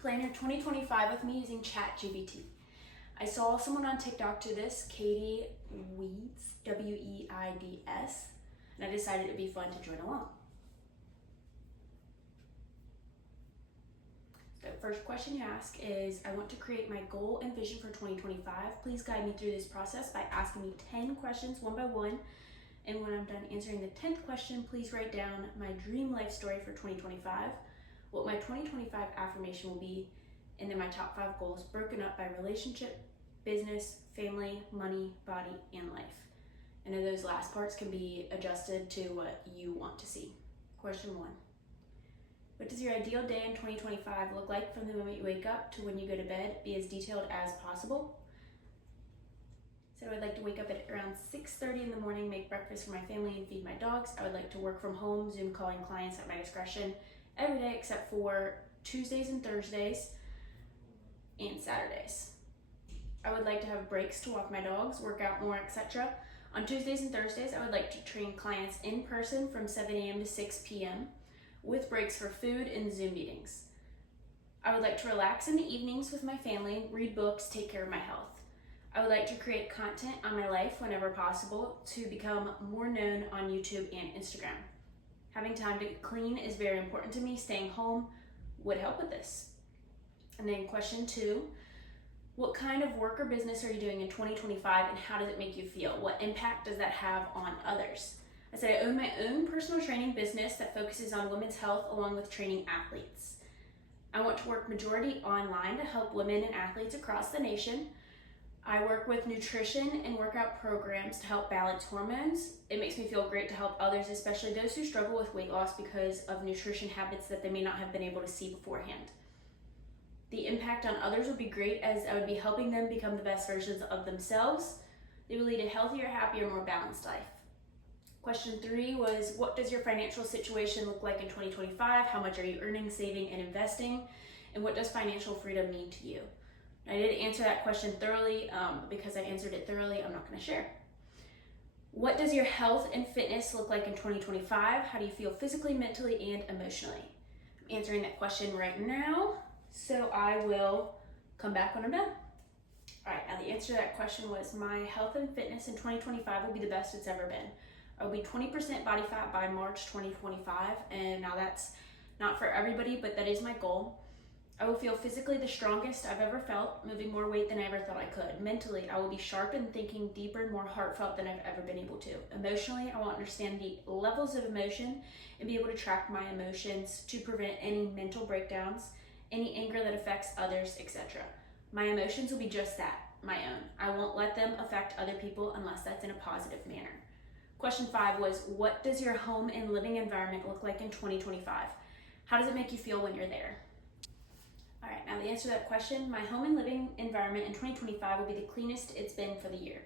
Plan your 2025 with me using Chat GPT. I saw someone on TikTok do this, Katie Weids, W-E-I-D-S, and I decided it'd be fun to join along. The first question you ask is, I want to create my goal and vision for 2025. Please guide me through this process by asking me 10 questions one by one. And when I'm done answering the 10th question, please write down my dream life story for 2025, what my 2025 affirmation will be, and then my top 5 goals broken up by relationship, business, family, money, body, and life. And then those last parts can be adjusted to what you want to see. Question 1. What does your ideal day in 2025 look like from the moment you wake up to when you go to bed? Be as detailed as possible. So I would like to wake up at around 6:30 in the morning, make breakfast for my family, and feed my dogs. I would like to work from home, Zoom calling clients at my discretion every day except for Tuesdays and Thursdays and Saturdays. I would like to have breaks to walk my dogs, work out more, etc. On Tuesdays and Thursdays, I would like to train clients in person from 7 a.m. to 6 p.m. with breaks for food and Zoom meetings. I would like to relax in the evenings with my family, read books, take care of my health. I would like to create content on my life whenever possible to become more known on YouTube and Instagram. Having time to clean is very important to me. Staying home would help with this. And then question 2, what kind of work or business are you doing in 2025 and how does it make you feel? What impact does that have on others? I said I own my own personal training business that focuses on women's health along with training athletes. I want to work majority online to help women and athletes across the nation. I work with nutrition and workout programs to help balance hormones. It makes me feel great to help others, especially those who struggle with weight loss because of nutrition habits that they may not have been able to see beforehand. The impact on others would be great as I would be helping them become the best versions of themselves. They will lead a healthier, happier, more balanced life. Question 3 was, what does your financial situation look like in 2025? How much are you earning, saving, and investing? And what does financial freedom mean to you? I did answer that question thoroughly. Because I answered it thoroughly, I'm not going to share. What does your health and fitness look like in 2025? How do you feel physically, mentally, and emotionally? I'm answering that question right now, so I will come back when I'm done. All right, now the answer to that question was, my health and fitness in 2025 will be the best it's ever been. I will be 20% body fat by March 2025, and now that's not for everybody, but that is my goal. I will feel physically the strongest I've ever felt, moving more weight than I ever thought I could. Mentally, I will be sharp and thinking deeper and more heartfelt than I've ever been able to. Emotionally, I will understand the levels of emotion and be able to track my emotions to prevent any mental breakdowns, any anger that affects others, etc. My emotions will be just that, my own. I won't let them affect other people unless that's in a positive manner. Question 5 was, what does your home and living environment look like in 2025? How does it make you feel when you're there? All right, now the answer to that question, my home and living environment in 2025 will be the cleanest it's been for the year.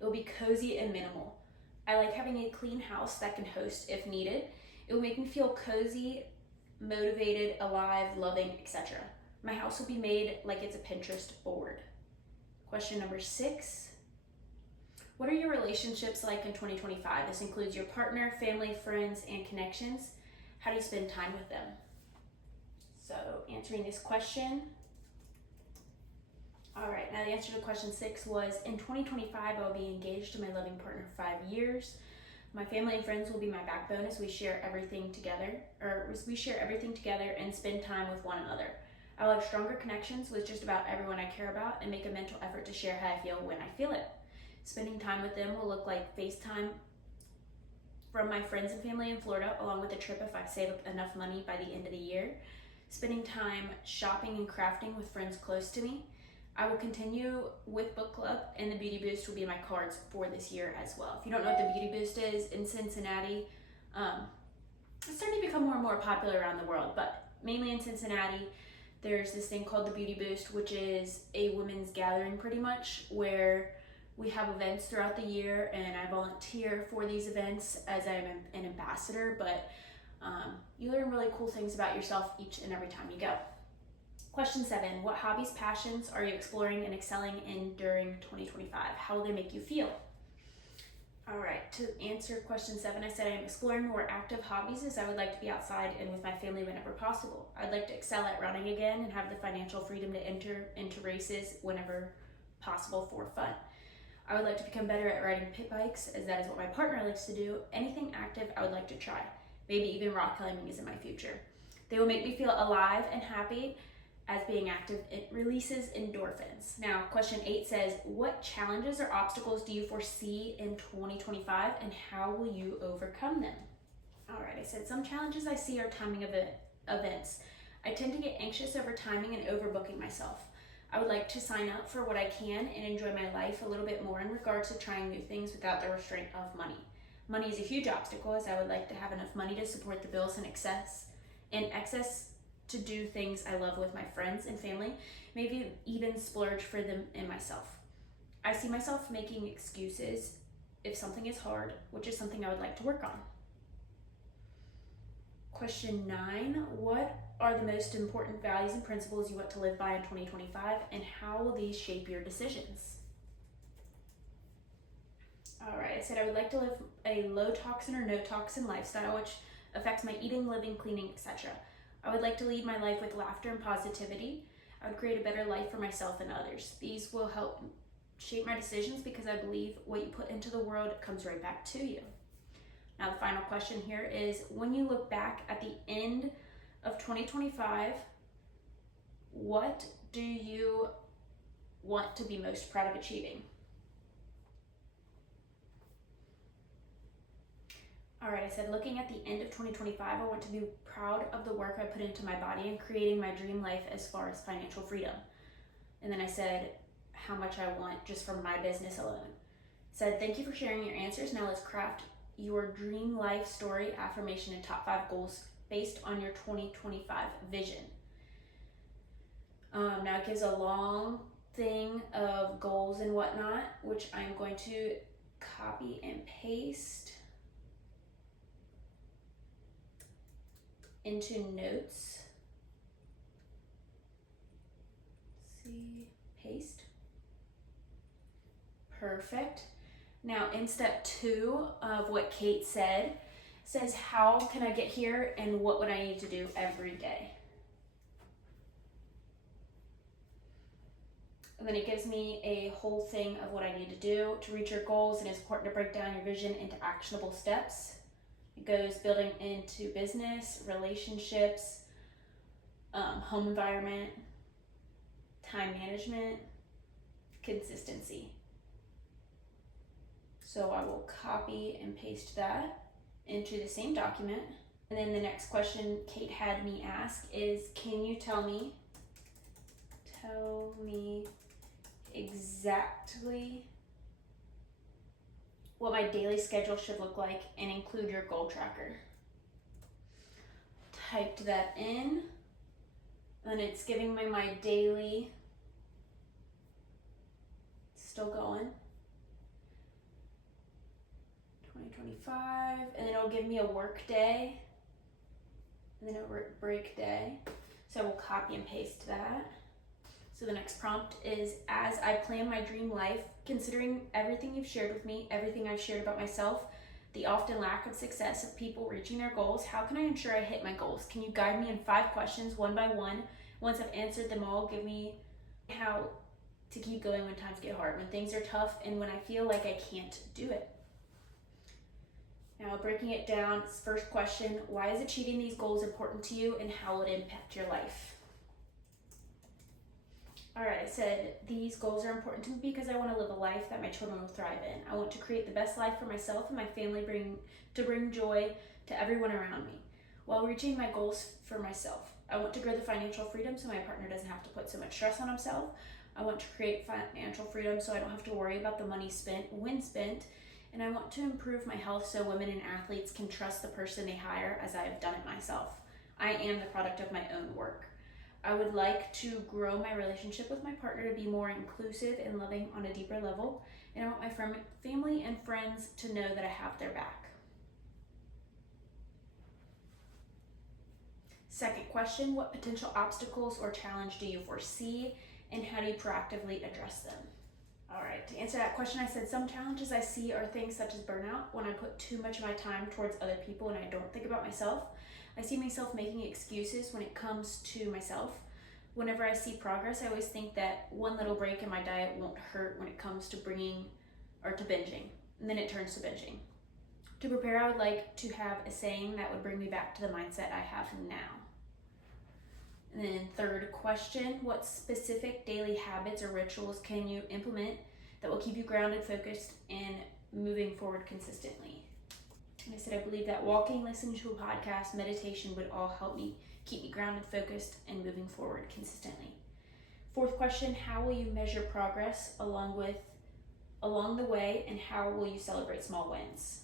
It will be cozy and minimal. I like having a clean house that can host if needed. It will make me feel cozy, motivated, alive, loving, etc. My house will be made like it's a Pinterest board. Question number 6. What are your relationships like in 2025? This includes your partner, family, friends, and connections. How do you spend time with them? So answering this question. All right, now the answer to question 6 was, in 2025, I'll be engaged to my loving partner for 5 years. My family and friends will be my backbone as we share everything together, and spend time with one another. I will have stronger connections with just about everyone I care about and make a mental effort to share how I feel when I feel it. Spending time with them will look like FaceTime from my friends and family in Florida, along with a trip if I save up enough money by the end of the year. Spending time shopping and crafting with friends close to me. I will continue with book club, and the Beauty Boost will be my cards for this year as well. If you don't know what the Beauty Boost is, in Cincinnati, it's starting to become more and more popular around the world, but mainly in Cincinnati, there's this thing called the Beauty Boost, which is a women's gathering pretty much, where we have events throughout the year, and I volunteer for these events as I'm an ambassador, but you learn really cool things about yourself each and every time you go. Question 7, what hobbies, passions are you exploring and excelling in during 2025? How will they make you feel? All right, to answer question 7, I said I am exploring more active hobbies as I would like to be outside and with my family whenever possible. I'd like to excel at running again and have the financial freedom to enter into races whenever possible for fun. I would like to become better at riding pit bikes, as that is what my partner likes to do. Anything active I would like to try. Maybe even rock climbing is in my future. They will make me feel alive and happy, as being active, it releases endorphins. Now, question 8 says, what challenges or obstacles do you foresee in 2025 and how will you overcome them? All right, I said some challenges I see are timing of events. I tend to get anxious over timing and overbooking myself. I would like to sign up for what I can and enjoy my life a little bit more in regards to trying new things without the restraint of money. Money is a huge obstacle, as I would like to have enough money to support the bills in excess to do things I love with my friends and family, maybe even splurge for them and myself. I see myself making excuses if something is hard, which is something I would like to work on. Question 9, what are the most important values and principles you want to live by in 2025 and how will these shape your decisions? All right, I said I would like to live a low toxin or no toxin lifestyle, which affects my eating, living, cleaning, etc. I would like to lead my life with laughter and positivity. I would create a better life for myself and others. These will help shape my decisions because I believe what you put into the world comes right back to you. Now, the final question here is, when you look back at the end of 2025, what do you want to be most proud of achieving? All right, I said, looking at the end of 2025, I want to be proud of the work I put into my body and creating my dream life as far as financial freedom. And then I said how much I want just from my business alone. I said, thank you for sharing your answers. Now let's craft your dream life story, affirmation, and top 5 goals based on your 2025 vision. Now it gives a long thing of goals and whatnot, which I'm going to copy and paste into notes. See, paste. Perfect. Now in step 2 of what Kate said, says how can I get here and what would I need to do every day? And then it gives me a whole thing of what I need to do to reach your goals, and it's important to break down your vision into actionable steps. It goes building into business, relationships, home environment, time management, consistency. So I will copy and paste that into the same document. And then the next question Kate had me ask is, can you tell me exactly what my daily schedule should look like and include your goal tracker? Typed that in, and it's giving me my daily, still going, 2025, and then it'll give me a work day, and then a break day. So I will copy and paste that. So the next prompt is, as I plan my dream life, considering everything you've shared with me, everything I've shared about myself, the often lack of success of people reaching their goals, how can I ensure I hit my goals? Can you guide me in 5 questions, one by one? Once I've answered them all, give me how to keep going when times get hard, when things are tough, and when I feel like I can't do it. Now, breaking it down, first question, why is achieving these goals important to you and how will it impact your life? All right, I said these goals are important to me because I want to live a life that my children will thrive in. I want to create the best life for myself and my family, to bring joy to everyone around me while reaching my goals for myself. I want to grow the financial freedom so my partner doesn't have to put so much stress on himself. I want to create financial freedom so I don't have to worry about the money spent when spent. And I want to improve my health so women and athletes can trust the person they hire, as I have done it myself. I am the product of my own work. I would like to grow my relationship with my partner to be more inclusive and loving on a deeper level. And I want my family and friends to know that I have their back. Second question, what potential obstacles or challenge do you foresee and how do you proactively address them? All right, to answer that question, I said some challenges I see are things such as burnout when I put too much of my time towards other people and I don't think about myself. I see myself making excuses when it comes to myself. Whenever I see progress, I always think that one little break in my diet won't hurt when it comes to to binging, and then it turns to binging. To prepare, I would like to have a saying that would bring me back to the mindset I have now. And then third question, what specific daily habits or rituals can you implement that will keep you grounded, focused, and moving forward consistently? And I said, I believe that walking, listening to a podcast, meditation would all help me keep me grounded, focused, and moving forward consistently. Fourth question, how will you measure progress along the way, and how will you celebrate small wins?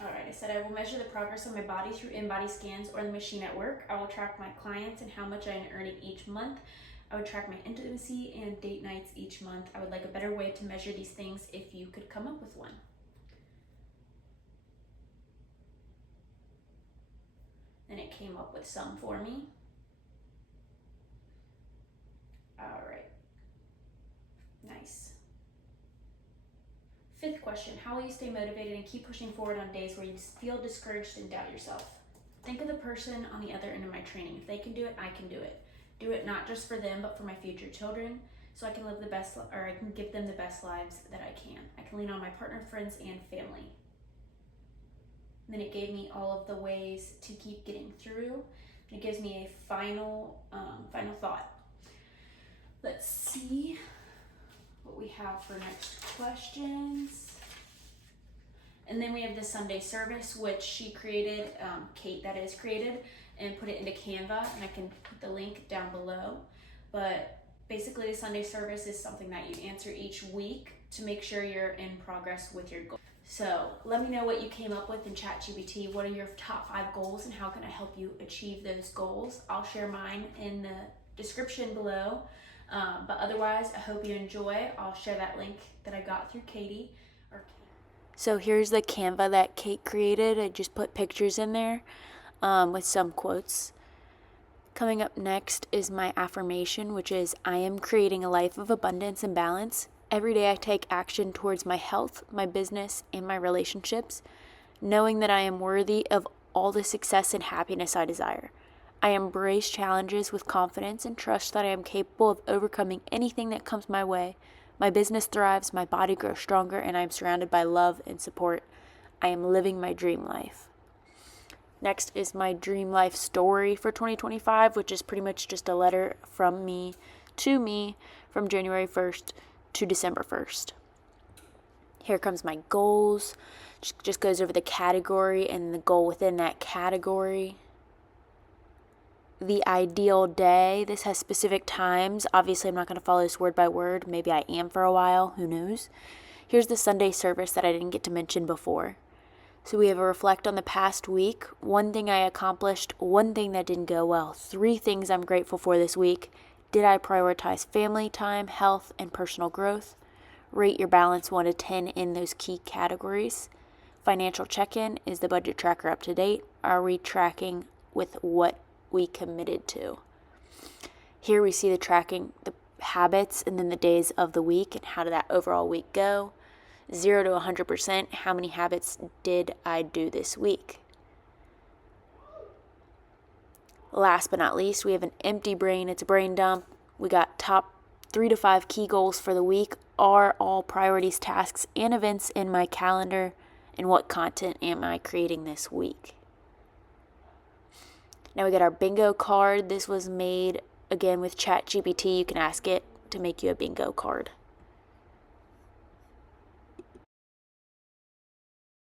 All right, I said I will measure the progress of my body through in-body scans or the machine at work. I will track my clients and how much I am earning each month. I would track my intimacy and date nights each month. I would like a better way to measure these things if you could come up with one. And it came up with some for me. All right, nice. Fifth question, how will you stay motivated and keep pushing forward on days where you feel discouraged and doubt yourself? Think of the person on the other end of my training. If they can do it, I can do it. Do it not just for them, but for my future children, so I can I can give them the best lives that I can. I can lean on my partner, friends, and family. And then it gave me all of the ways to keep getting through. And it gives me a final thought. Let's see what we have for next questions. And then we have the Sunday service, which she created, Kate that is created, and put it into Canva, and I can put the link down below. But basically the Sunday service is something that you answer each week to make sure you're in progress with your goal. So let me know what you came up with in Chat GPT. What are your top 5 goals and how can I help you achieve those goals? I'll share mine in the description below. But otherwise, I hope you enjoy. I'll share that link that I got through Katie. So here's the Canva that Kate created. I just put pictures in there with some quotes. Coming up next is my affirmation, which is, I am creating a life of abundance and balance. Every day I take action towards my health, my business, and my relationships, knowing that I am worthy of all the success and happiness I desire. I embrace challenges with confidence and trust that I am capable of overcoming anything that comes my way. My business thrives, my body grows stronger, and I am surrounded by love and support. I am living my dream life. Next is my dream life story for 2025, which is pretty much just a letter from me to me from January 1st to December 1st. Here comes my goals. Just goes over the category and the goal within that category. The ideal day. This has specific times. Obviously, I'm not going to follow this word by word. Maybe I am for a while. Who knows? Here's the Sunday service that I didn't get to mention before. So we have a reflect on the past week. 1 thing I accomplished, 1 thing that didn't go well, 3 things I'm grateful for this week. Did I prioritize family time, health, and personal growth? Rate your balance 1 to 10 in those key categories. Financial check-in. Is the budget tracker up to date? Are we tracking with what we committed to? Here we see the tracking, the habits, and then the days of the week and how did that overall week go. 0 to 100%, how many habits did I do this week? Last but not least, we have an empty brain. It's a brain dump. We got top 3 to 5 key goals for the week. Are all priorities, tasks, and events in my calendar? And what content am I creating this week? Now we got our bingo card. This was made, again, with Chat GPT. You can ask it to make you a bingo card.